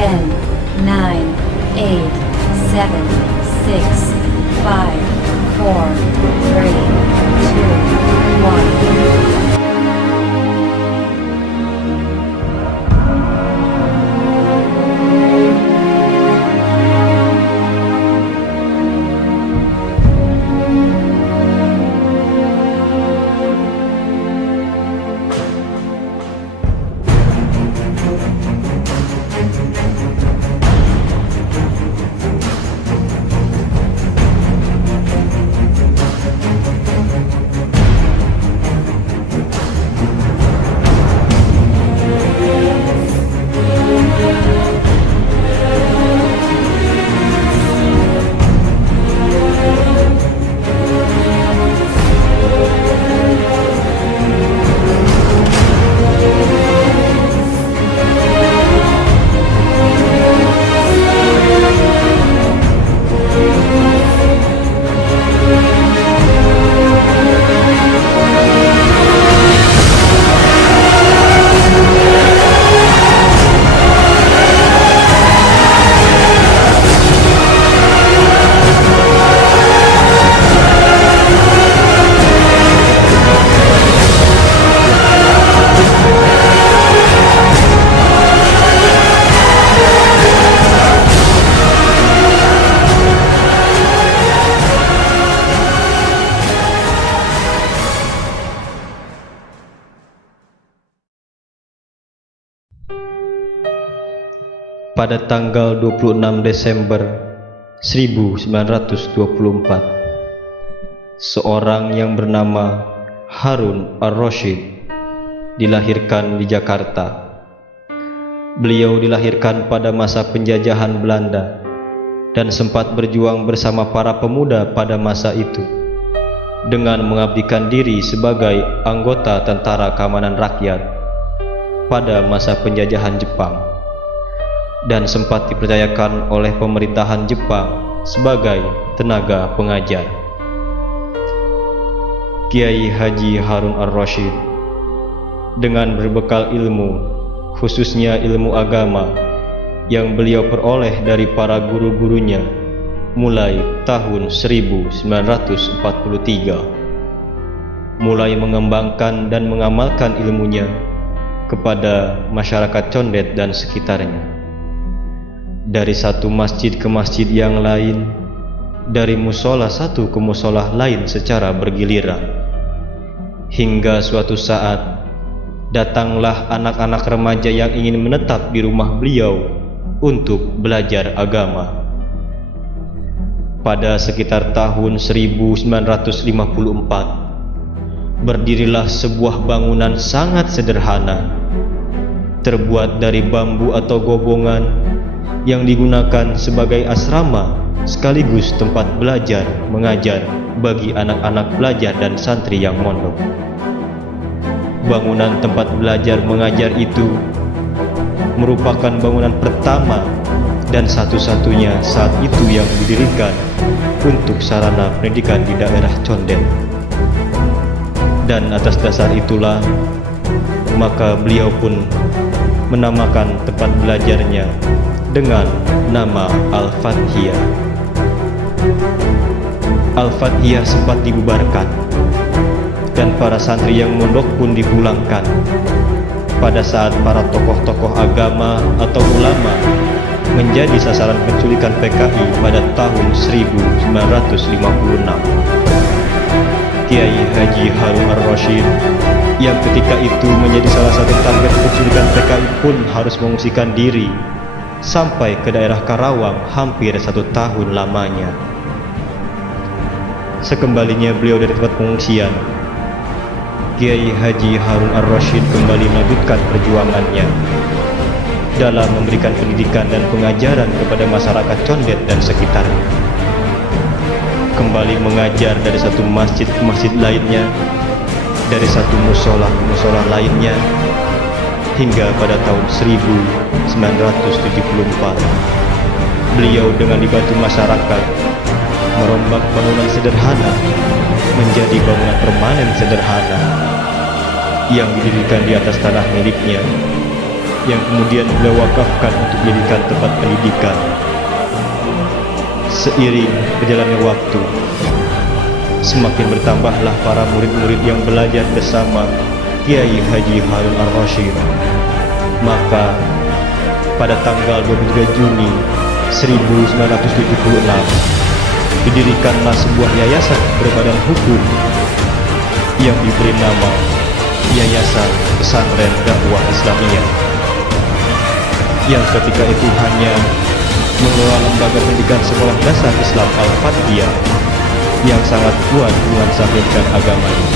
10, 9, 8, 7, 6, 5, 4, 3, 2, 1. Pada tanggal 26 Desember 1924, seorang yang bernama Harun ar-Rasyid dilahirkan di Jakarta. Beliau dilahirkan pada masa penjajahan Belanda dan sempat berjuang bersama para pemuda pada masa itu dengan mengabdikan diri sebagai anggota Tentara Keamanan Rakyat pada masa penjajahan Jepang, dan sempat dipercayakan oleh pemerintahan Jepang sebagai tenaga pengajar. Kiai Haji Harun ar-Rasyid dengan berbekal ilmu, khususnya ilmu agama yang beliau peroleh dari para guru-gurunya mulai tahun 1943, mulai mengembangkan dan mengamalkan ilmunya kepada masyarakat Condet dan sekitarnya. Dari satu masjid ke masjid yang lain, dari musola satu ke musola lain secara bergiliran, hingga suatu saat datanglah anak-anak remaja yang ingin menetap di rumah beliau untuk belajar agama. Pada sekitar tahun 1954, berdirilah sebuah bangunan sangat sederhana, terbuat dari bambu atau gobongan, yang digunakan sebagai asrama sekaligus tempat belajar mengajar bagi anak-anak pelajar dan santri yang mondok. Bangunan tempat belajar mengajar itu merupakan bangunan pertama dan satu-satunya saat itu yang didirikan untuk sarana pendidikan di daerah Condet. Dan atas dasar itulah maka beliau pun menamakan tempat belajarnya dengan nama Al-Fathiyah. Al-Fathiyah sempat dibubarkan dan para santri yang mondok pun dipulangkan pada saat para tokoh-tokoh agama atau ulama menjadi sasaran penculikan PKI pada tahun 1956. Kiai Haji Harun ar-Rasyid yang ketika itu menjadi salah satu target penculikan PKI pun harus mengungsikan diri sampai ke daerah Karawang hampir 1 tahun lamanya. Sekembalinya beliau dari tempat pengungsian, Kiai Haji Harun ar-Rasyid kembali melanjutkan perjuangannya dalam memberikan pendidikan dan pengajaran kepada masyarakat Condet dan sekitarnya. Kembali mengajar dari satu masjid ke masjid lainnya, dari satu musola ke musola lainnya, hingga pada tahun 1974 beliau dengan dibantu masyarakat merombak bangunan sederhana menjadi bangunan permanen sederhana yang didirikan di atas tanah miliknya, yang kemudian beliau wakafkan untuk dijadikan tempat pendidikan. Seiring berjalannya waktu, semakin bertambahlah para murid-murid yang belajar bersama Kiai Haji Harun Ar-Rasyid. Maka pada tanggal 23 Juni 1976 didirikanlah sebuah yayasan berbadan hukum yang diberi nama Yayasan Pesantren Dakwah Islamiyah, yang ketika itu hanya mengelola lembaga pendidikan sekolah dasar Islam Al-Fatihah yang sangat kuat mensampaikan agamanya.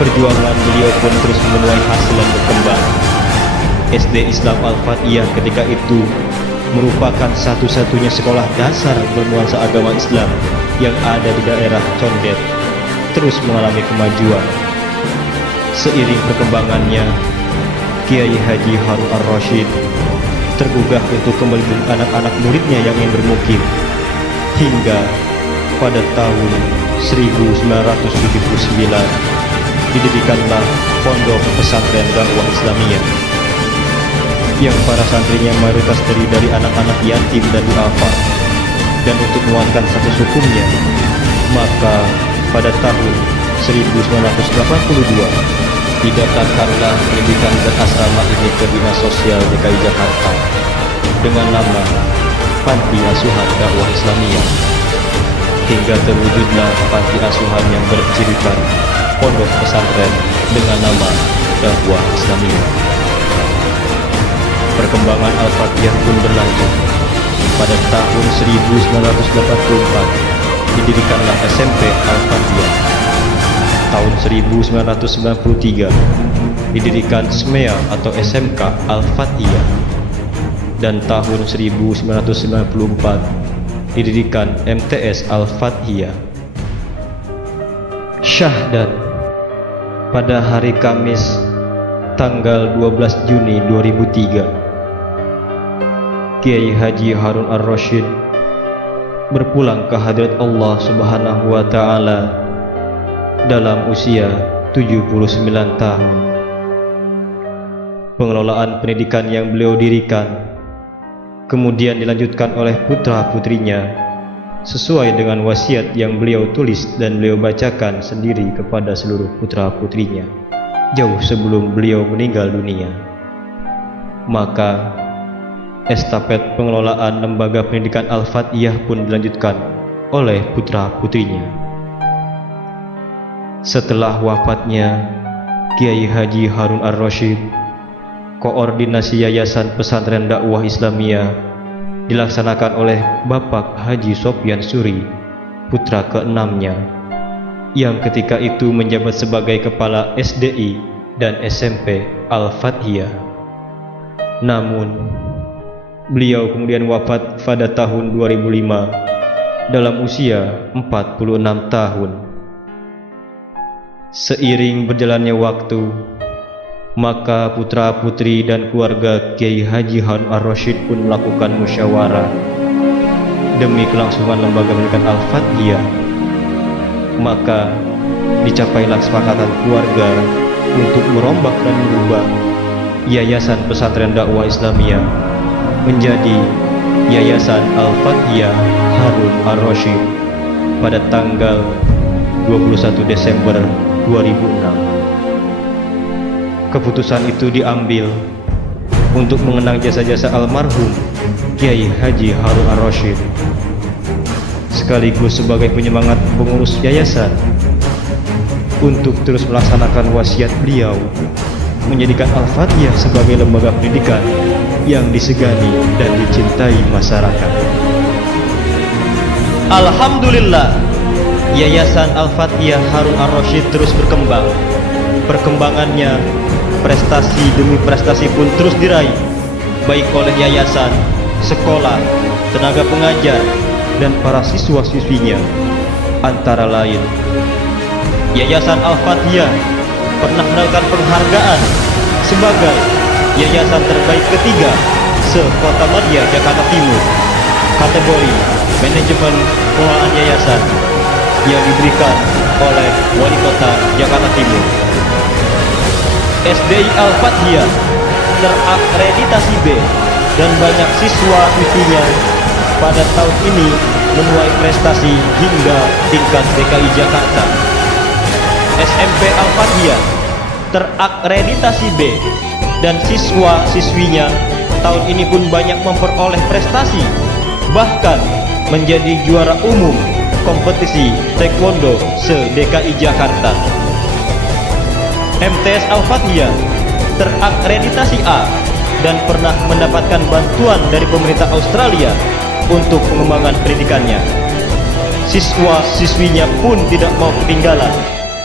Perjuangan beliau pun terus menuai hasil dan berkembang. SD Islam Al-Fatihah ketika itu merupakan satu-satunya sekolah dasar bernuansa agama Islam yang ada di daerah Condet, terus mengalami kemajuan. Seiring perkembangannya, Kiai Haji Harun Ar-Rasyid tergugah untuk kembali anak-anak muridnya yang ingin bermukim, hingga pada tahun 1979 didirikanlah Pondok Pesantren Dakwah Islamiyah yang para santrinya mayoritas terdiri dari anak-anak yatim dan duafa. Dan untuk menguatkan status hukumnya, maka pada tahun 1982 didaftarkanlah pendidikan berasrama ini ke Dinas Sosial DKI Jakarta dengan nama Panti Asuhan Dakwah Islamiyah, hingga terwujudlah panti asuhan yang bercirikan pondok pesantren dengan nama Dakwah Islamiyah. Perkembangan Al-Fatihah pun berlanjut. Pada tahun 1984 didirikanlah SMP Al-Fatihah. Tahun 1993 didirikan SMEA atau SMK Al-Fatihah. Dan tahun 1994 didirikan MTS Al-Fatihah. Syahdat pada hari Kamis tanggal 12 Juni 2003, Kiai Haji Harun Ar-Rasyid berpulang ke hadirat Allah Subhanahu wa Ta'ala dalam usia 79 tahun. Pengelolaan pendidikan yang beliau dirikan kemudian dilanjutkan oleh putra-putrinya sesuai dengan wasiat yang beliau tulis dan beliau bacakan sendiri kepada seluruh putra-putrinya jauh sebelum beliau meninggal dunia. Maka estafet pengelolaan lembaga pendidikan Al-Fatihah pun dilanjutkan oleh putra-putrinya. Setelah wafatnya Kiai Haji Harun Ar-Rasyid, koordinasi Yayasan Pesantren Dakwah Islamiyah dilaksanakan oleh Bapak Haji Sofyan Suri, putra keenamnya, yang ketika itu menjabat sebagai kepala SDI dan SMP Al-Fatihah. Namun beliau kemudian wafat pada tahun 2005 dalam usia 46 tahun. Seiring berjalannya waktu, maka putra-putri dan keluarga Kiai Haji Harun Ar-Rasyid pun melakukan musyawarah demi kelangsungan lembaga pendidikan Al-Fatihah. Maka dicapailah kesepakatan keluarga untuk merombak dan mengubah Yayasan Pesantren Dakwah Islamiyah menjadi Yayasan Al-Fatihah Harun Ar-Rasyid pada tanggal 21 Desember 2006. Keputusan itu diambil untuk mengenang jasa-jasa almarhum Kiai Haji Harun Ar-Rasyid, sekaligus sebagai penyemangat pengurus yayasan untuk terus melaksanakan wasiat beliau menjadikan Al-Fatihah sebagai lembaga pendidikan yang disegani dan dicintai masyarakat. Alhamdulillah, Yayasan Al-Fatihah Harun Ar-Rasyid terus berkembang. Perkembangannya, prestasi demi prestasi pun terus diraih, baik oleh yayasan, sekolah, tenaga pengajar, dan para siswa-siswinya. Antara lain, Yayasan Al-Fatihah pernah mendapatkan penghargaan sebagai yayasan terbaik ketiga se-Kota Madia, Jakarta Timur, kategori manajemen pengelolaan yayasan, yang diberikan oleh Wali Kota Jakarta Timur. SDI Al-Fathiyah terakreditasi B dan banyak siswa-siswinya pada tahun ini menuai prestasi hingga tingkat DKI Jakarta. SMP Al-Fathiyah terakreditasi B dan siswa-siswinya tahun ini pun banyak memperoleh prestasi, bahkan menjadi juara umum kompetisi taekwondo se-DKI Jakarta. MTS Al-Fathiyah terakreditasi A dan pernah mendapatkan bantuan dari pemerintah Australia untuk pengembangan pendidikannya. Siswa-siswinya pun tidak mau ketinggalan.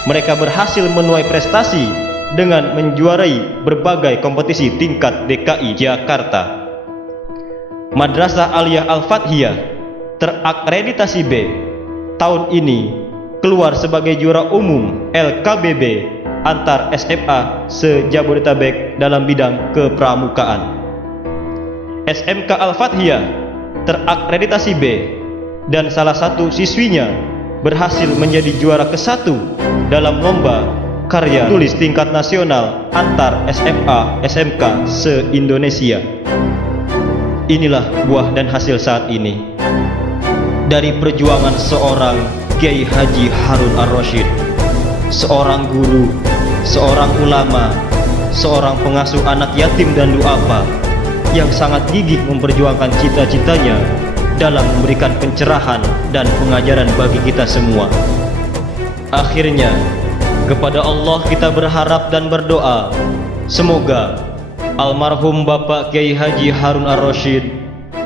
Mereka berhasil menuai prestasi dengan menjuarai berbagai kompetisi tingkat DKI Jakarta. Madrasah Aliyah Al-Fathiyah terakreditasi B tahun ini keluar sebagai juara umum LKBB antar SMA se-Jabodetabek dalam bidang kepramukaan. SMK Al-Fathiyah terakreditasi B dan salah satu siswinya berhasil menjadi juara ke-1 dalam lomba karya tulis tingkat nasional antar SMA SMK se-Indonesia. Inilah buah dan hasil saat ini dari perjuangan seorang Kiai Haji Harun Ar-Rasyid, seorang guru, seorang ulama, seorang pengasuh anak yatim dan duafa yang sangat gigih memperjuangkan cita-citanya dalam memberikan pencerahan dan pengajaran bagi kita semua. Akhirnya, kepada Allah kita berharap dan berdoa, semoga almarhum Bapak Kiai Haji Harun Ar-Rasyid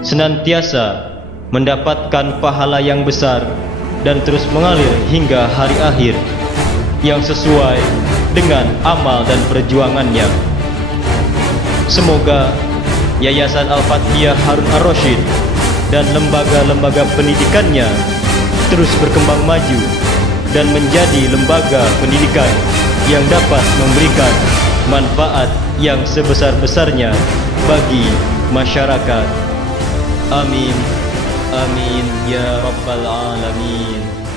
senantiasa mendapatkan pahala yang besar dan terus mengalir hingga hari akhir yang sesuai dengan amal dan perjuangannya. Semoga Yayasan Al-Fathiyah Harun Ar-Rasyid dan lembaga-lembaga pendidikannya terus berkembang maju dan menjadi lembaga pendidikan yang dapat memberikan manfaat yang sebesar-besarnya bagi masyarakat. Amin, amin ya rabbal alamin.